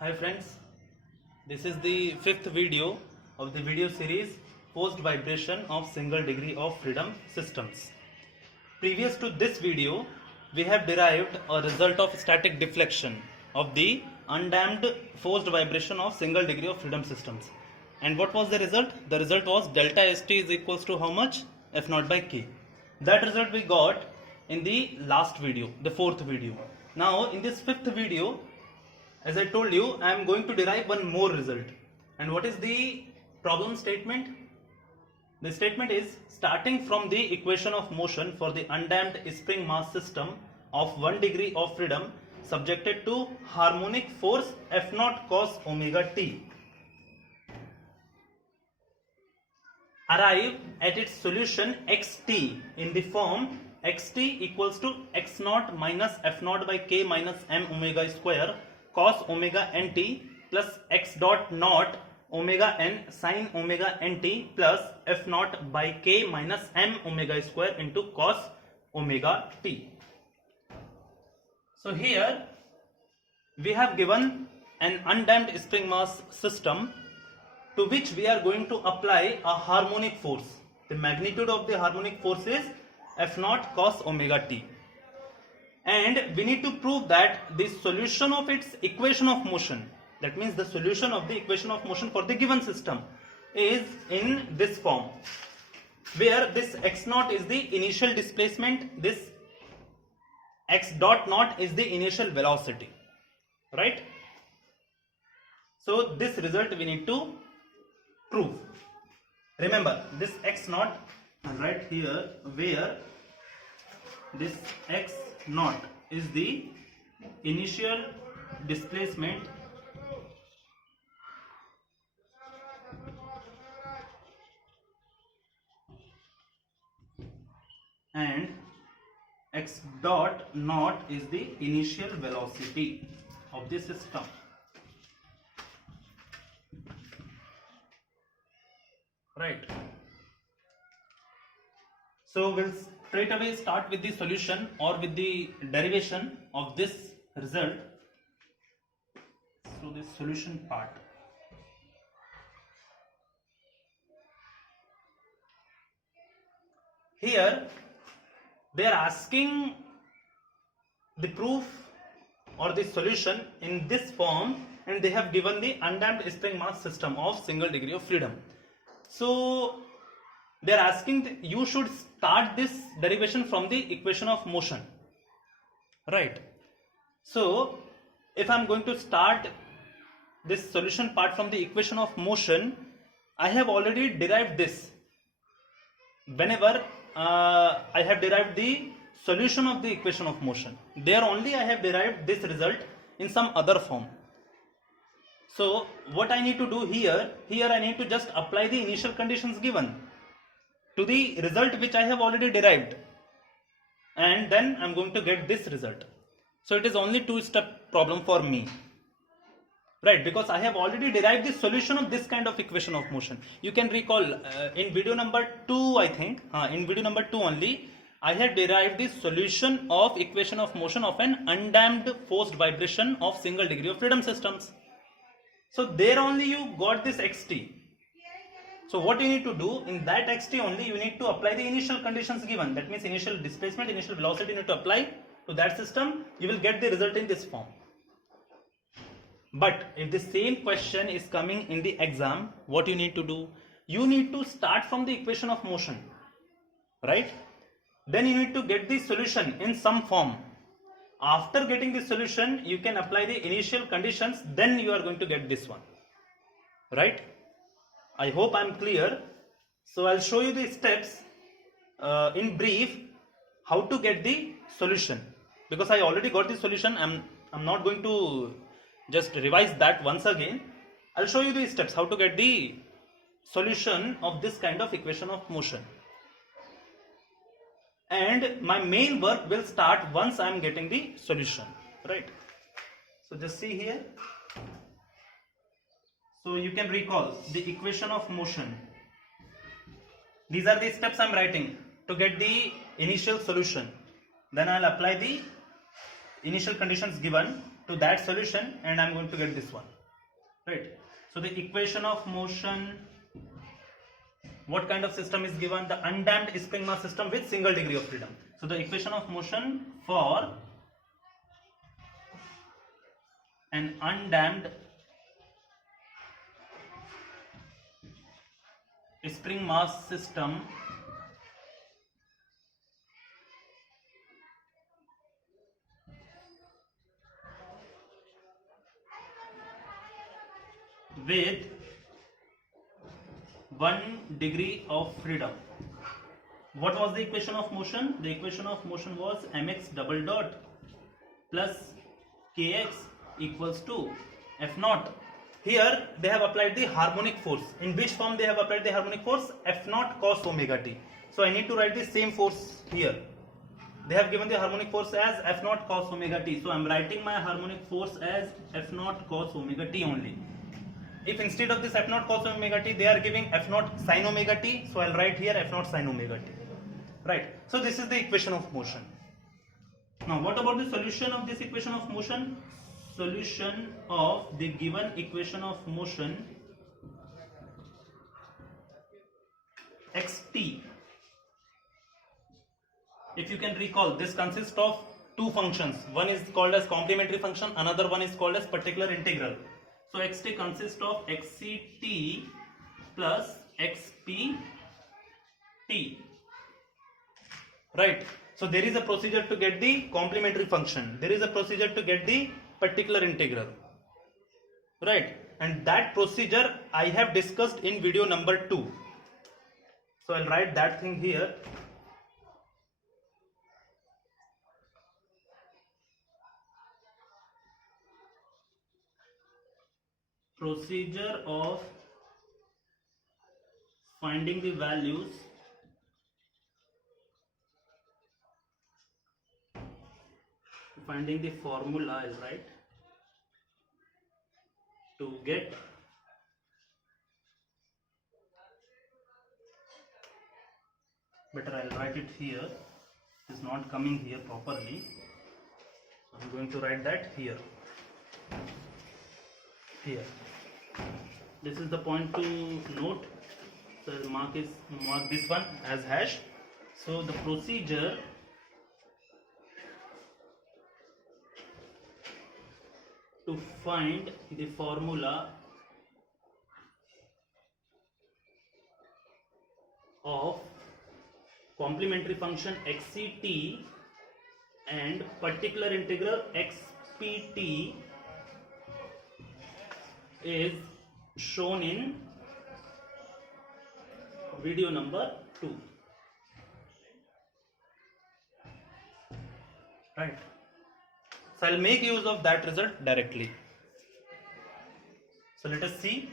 Hi friends, this is the fifth video of the video series Forced Vibration of Single Degree of Freedom Systems. Previous to this video, we have derived a result of static deflection of the undamped forced vibration of single degree of freedom systems. And what was the result? The result was delta St is equals to how much? F naught by K. That result we got in the last video, the fourth video. Now in this fifth video, as I told you, I am going to derive one more result. And what is the problem statement? The statement is, starting from the equation of motion for the undamped spring mass system of 1 degree of freedom subjected to harmonic force F naught cos omega t, arrive at its solution xt in the form xt equals to x naught minus F naught by K minus m omega square cos omega nt plus x dot naught omega n sin omega nt plus F naught by K minus m omega square into cos omega t. So here we have given an undamped spring mass system to which we are going to apply a harmonic force. The magnitude of the harmonic force is F naught cos omega t. And we need to prove that the solution of its equation of motion, that means the solution of the equation of motion for the given system, is in this form, where this x naught is the initial displacement, this x dot naught is the initial velocity, right? So this result we need to prove. Remember, this x naught right here, where this x naught is the initial displacement and x dot naught is the initial velocity of the system. Right. So we'll straight away start with the solution or with the derivation of this result. So the solution part. Here they are asking the proof or the solution in this form, and they have given the undamped spring mass system of single degree of freedom. So they are asking that you should start this derivation from the equation of motion, right? So if I am going to start this solution part from the equation of motion, I have already derived this. Whenever I have derived the solution of the equation of motion, there only I have derived this result in some other form. So what I need to do here I need to just apply the initial conditions given to the result which I have already derived, and then I am going to get this result. So it is only two-step problem for me, right? Because I have already derived the solution of this kind of equation of motion. You can recall in video number 2, I think, in video number 2 only, I had derived the solution of equation of motion of an undamped forced vibration of single degree of freedom systems. So there only you got this xt. So what you need to do in that xt only, you need to apply the initial conditions given. That means initial displacement, initial velocity you need to apply to that system. You will get the result in this form. But if the same question is coming in the exam, what you need to do? You need to start from the equation of motion, right? Then you need to get the solution in some form. After getting the solution, you can apply the initial conditions, then you are going to get this one, right? I hope I am clear. So I'll show you the steps in brief how to get the solution, because I already got the solution. I'm not going to just revise that once again. I'll show you the steps how to get the solution of this kind of equation of motion. And my main work will start once I am getting the solution, right? So just see here. So you can recall the equation of motion. These are the steps I am writing to get the initial solution. Then I'll apply the initial conditions given to that solution, and I'm going to get this one, right? So the equation of motion, what kind of system is given? The undamped spring mass system with single degree of freedom. So the equation of motion for an undamped spring mass system with 1 degree of freedom. What was the equation of motion? The equation of motion was mx double dot plus kx equals to f naught. Here they have applied the harmonic force. In which form they have applied the harmonic force? F naught cos omega t. So I need to write the same force here. They have given the harmonic force as f naught cos omega t. So I am writing my harmonic force as f naught cos omega t only. If instead of this f naught cos omega t they are giving f naught sin omega t, so I'll write here f naught sin omega t. Right. So this is the equation of motion. Now what about the solution of this equation of motion? Solution of the given equation of motion xt. If you can recall, this consists of two functions. One is called as complementary function, another one is called as particular integral. So xt consists of xct plus xpt. Right. So there is a procedure to get the complementary function. There is a procedure to get the particular integral. Right. And that procedure I have discussed in video number 2. So I'll write that thing here. Procedure of finding the values finding the formula is right to get better. I'll write it here. It is not coming here properly. So I'm going to write that here. Here. This is the point to note. So I'll mark this one as hash. So the procedure to find the formula of complementary function xct and particular integral xpt is shown in video number 2. Right. So I'll make use of that result directly. So let us see.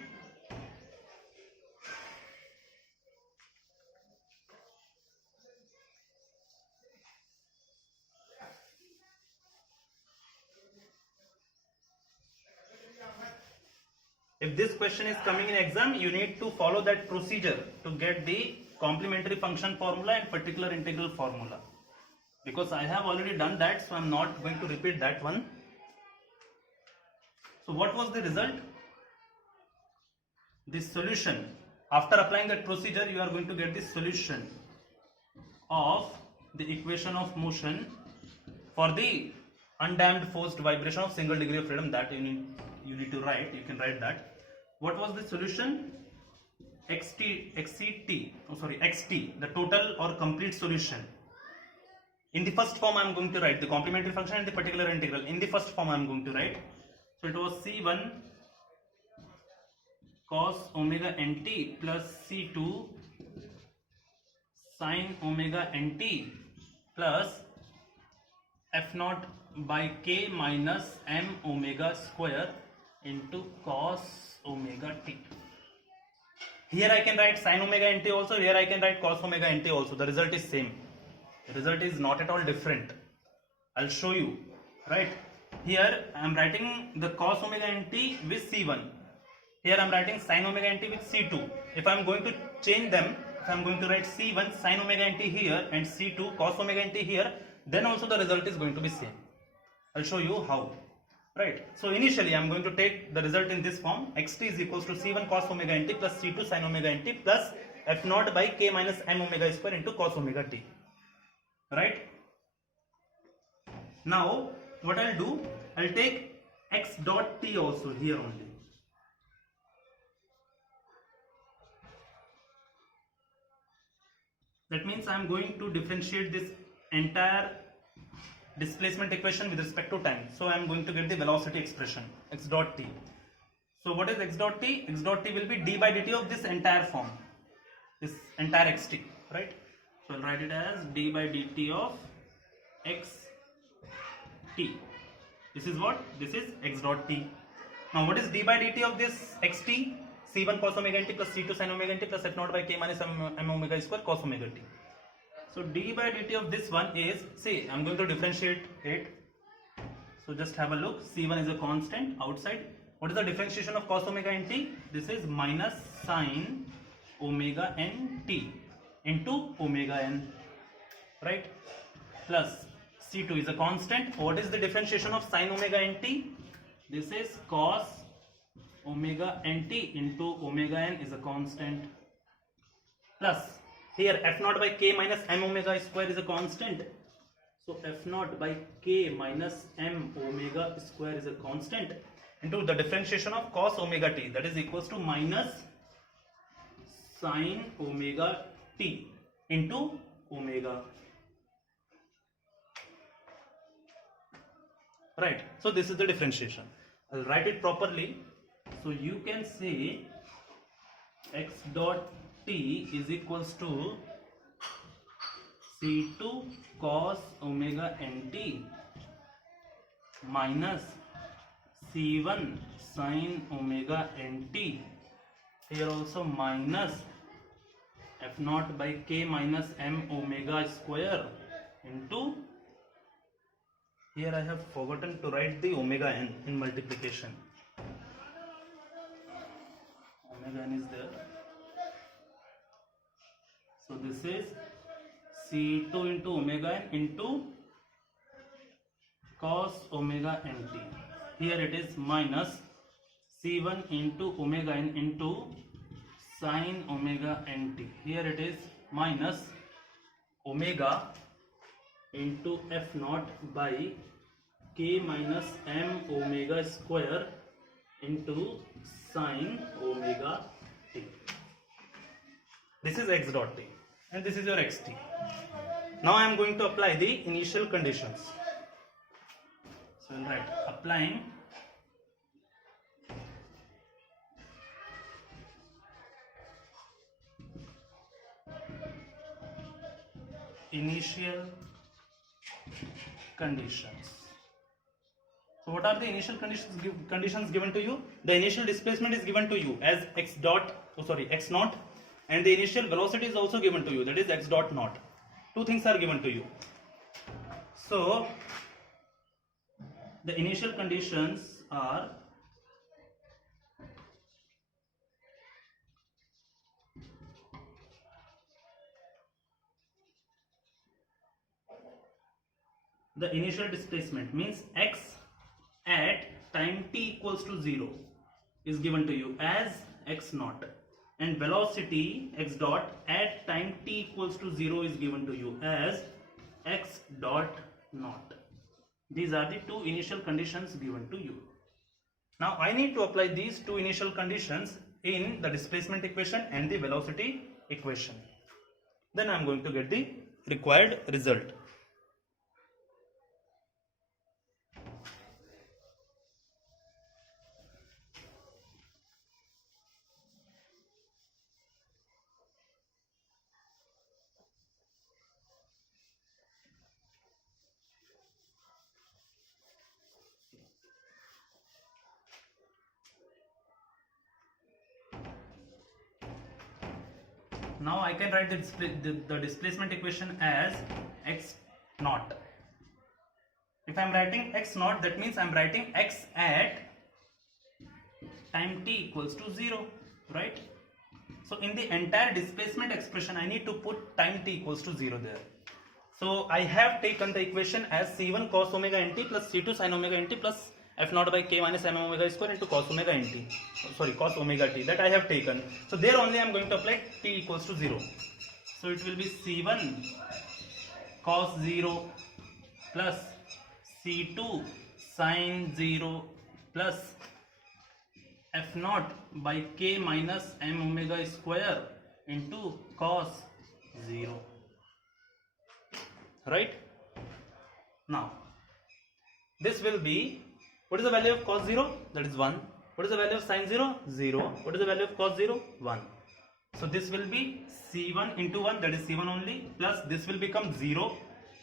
If this question is coming in exam, you need to follow that procedure to get the complementary function formula and particular integral formula. Because I have already done that, so I am not going to repeat that one. So what was the result? This solution. After applying that procedure, you are going to get the solution of the equation of motion for the undamped forced vibration of single degree of freedom. That you need to write. You can write that. What was the solution? xt, the total or complete solution. In the first form I am going to write the complementary function and the particular integral. In the first form I am going to write. So it was C1 cos omega nt plus C2 sin omega nt plus f0 by k minus m omega square into cos omega t. Here I can write sin omega nt also, here I can write cos omega nt also. The result is same. The result is not at all different. I'll show you. Right. Here I am writing the cos omega nt with C1. Here I am writing sin omega nt with C2. If I am going to change them, if I am going to write C1 sin omega nt here and C2 cos omega nt here, then also the result is going to be same. I'll show you how. Right. So initially I'm going to take the result in this form. Xt is equals to c1 cos omega nt plus c2 sin omega nt plus f naught by k minus m omega square into cos omega t. Right. Now what I'll do, I'll take x dot t also here only. That means I am going to differentiate this entire displacement equation with respect to time. So I am going to get the velocity expression x dot t. So what is x dot t? X dot t will be d by dt of this entire form, this entire xt, right? So I'll write it as d by dt of x t. This is what? This is x dot t. Now what is d by dt of this xt? c1 cos omega nt plus c2 sin omega nt plus f naught by k minus m omega square cos omega t. So d by dt of this one is, see, I'm going to differentiate it. So just have a look. C1 is a constant outside. What is the differentiation of cos omega nt? This is minus sin omega nt into omega n, right? Plus C2 is a constant. What is the differentiation of sin omega nt? This is cos omega nt into omega n is a constant. Plus here f naught by k minus m omega square is a constant. So f naught by k minus m omega square is a constant into the differentiation of cos omega t, that is equals to minus sin omega t into omega. Right. So this is the differentiation. I'll write it properly. So you can say x dot t is equals to c2 cos omega nt minus c1 sin omega nt, here also minus f naught by k minus m omega square into, here I have forgotten to write the omega n in multiplication. Omega n is there. So this is C2 into omega n into cos omega nt. Here it is minus C1 into omega n into sin omega nt. Here it is minus omega into f naught by k minus m omega square into sin omega t. This is x dot t and this is your xt. Now I am going to apply the initial conditions. So I will write applying initial conditions. So what are the initial conditions given to you? The initial displacement is given to you as x naught, and the initial velocity is also given to you, that is x dot naught. Two things are given to you. So the initial conditions are the initial displacement means x at time t equals to 0 is given to you as x naught, and velocity x dot at time t equals to 0 is given to you as x dot naught. These are the two initial conditions given to you. Now I need to apply these two initial conditions in the displacement equation and the velocity equation. Then I am going to get the required result. Now I can write the displacement equation as x naught. If I am writing x naught, that means I am writing x at time t equals to 0, right? So in the entire displacement expression I need to put time t equals to 0 there. So I have taken the equation as C1 cos omega nt plus C2 sin omega nt plus f naught by k minus m omega square into cos omega nt. Sorry, cos omega t, that I have taken. So there only I am going to apply t equals to 0. So it will be C1 cos 0 plus C2 sin 0 plus f naught by k minus m omega square into cos 0. Right? Now, this will be, what is the value of cos 0? That is 1. What is the value of sin 0? 0. What is the value of cos 0? 1. So this will be C1 into 1, that is C1 only, plus this will become 0,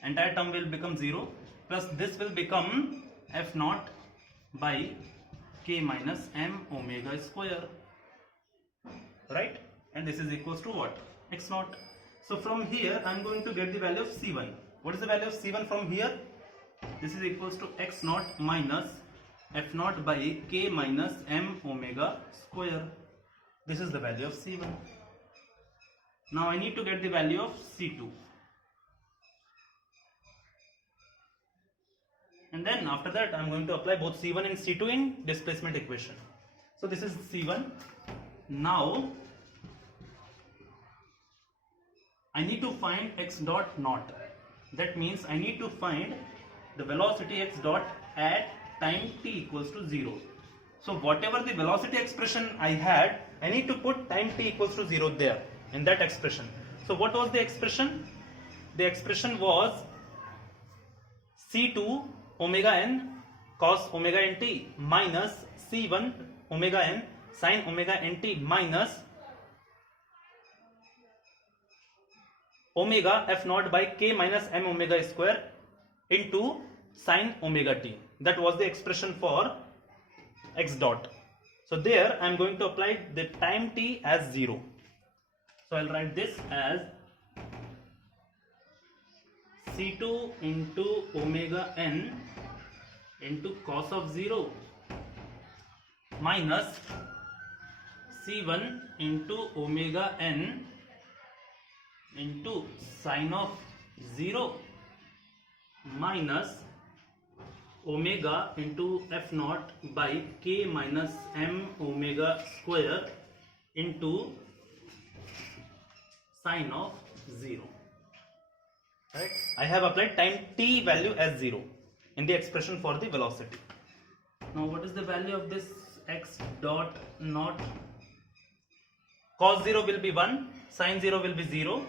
entire term will become 0, plus this will become f naught by k minus m omega square. Right? And this is equals to what? X naught. So from here I am going to get the value of C1. What is the value of C1 from here? This is equals to X naught minus f naught by k minus m omega square. This is the value of C1. Now I need to get the value of C2. And then after that I am going to apply both C1 and C2 in displacement equation. So this is C1. Now I need to find x dot naught. That means I need to find the velocity x dot at time t equals to 0. So whatever the velocity expression I had, I need to put time t equals to 0 there in that expression. So what was the expression? The expression was C2 omega n cos omega nt minus C1 omega n sin omega nt minus omega f naught by k minus m omega square into sin omega t. That was the expression for x dot. So there I am going to apply the time t as 0. So I will write this as C2 into omega n into cos of 0 minus C1 into omega n into sine of 0 minus omega into f naught by k minus m omega square into sine of 0. Right? I have applied time t value as 0 in the expression for the velocity. Now what is the value of this x dot naught? Cos 0 will be 1, sin 0 will be 0,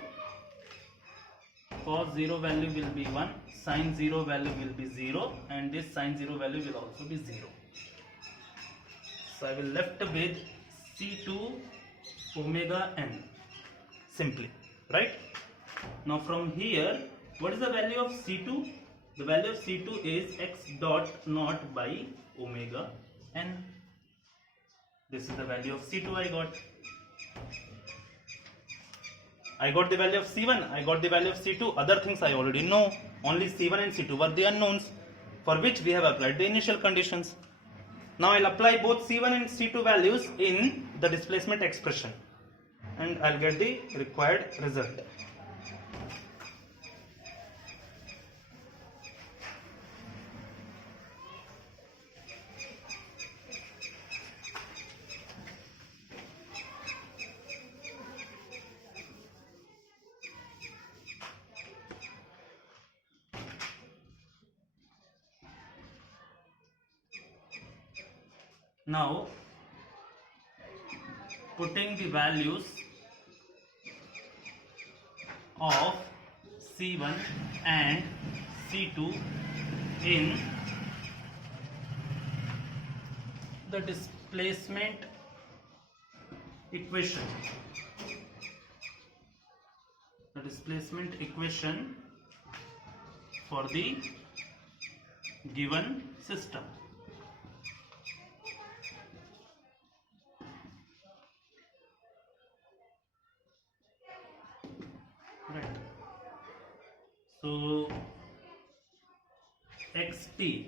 cos 0 value will be 1, sin 0 value will be 0, and this sin 0 value will also be 0. So I will left with C2 omega n simply, right? Now from here, what is the value of C2? The value of C2 is x dot naught by omega n. This is the value of C2 I got. I got the value of C1, I got the value of C2, other things I already know. Only C1 and C2 were the unknowns for which we have applied the initial conditions. Now I will apply both C1 and C2 values in the displacement expression and I will get the required result. Now putting the values of C1 and C2 in the displacement equation. The displacement equation for the given system. Right. So xt,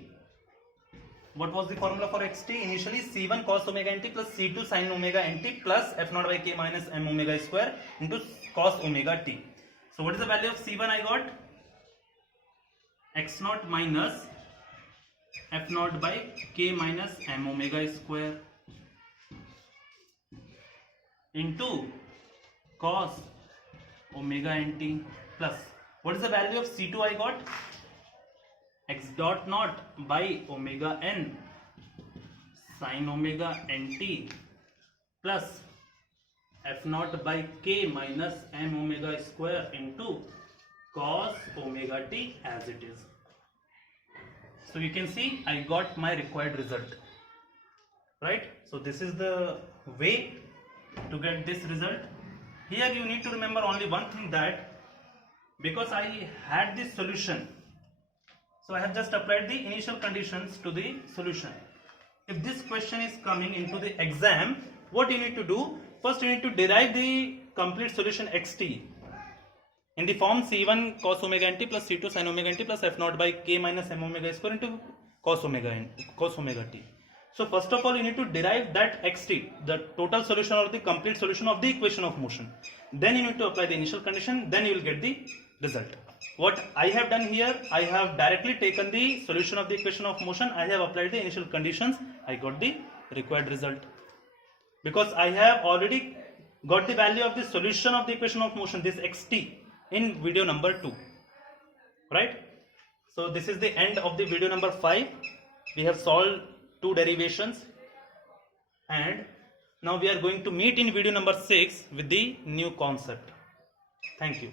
what was the formula for xt? Initially C1 cos omega nt plus C2 sin omega nt plus f naught by k minus m omega square into cos omega t. So what is the value of C1 I got? x naught minus f naught by k minus m omega square into cos omega nt plus, what is the value of C2 I got? X dot naught by omega n sin omega nt plus f naught by k minus m omega square into cos omega t as it is. So you can see I got my required result, right? So this is the way to get this result. Here you need to remember only one thing, that because I had this solution, so I have just applied the initial conditions to the solution. If this question is coming into the exam, what you need to do? First you need to derive the complete solution xt in the form c1 cos omega nt plus c2 sin omega nt plus f naught by k minus m omega square into cos omega t. So first of all you need to derive that xt, the total solution or the complete solution of the equation of motion. Then you need to apply the initial condition, then you will get the result. What I have done here, I have directly taken the solution of the equation of motion, I have applied the initial conditions, I got the required result. Because I have already got the value of the solution of the equation of motion, this xt, in video number 2, right? So this is the end of the video number 5. We have solved 2 derivations, and now we are going to meet in video number 6 with the new concept. Thank you.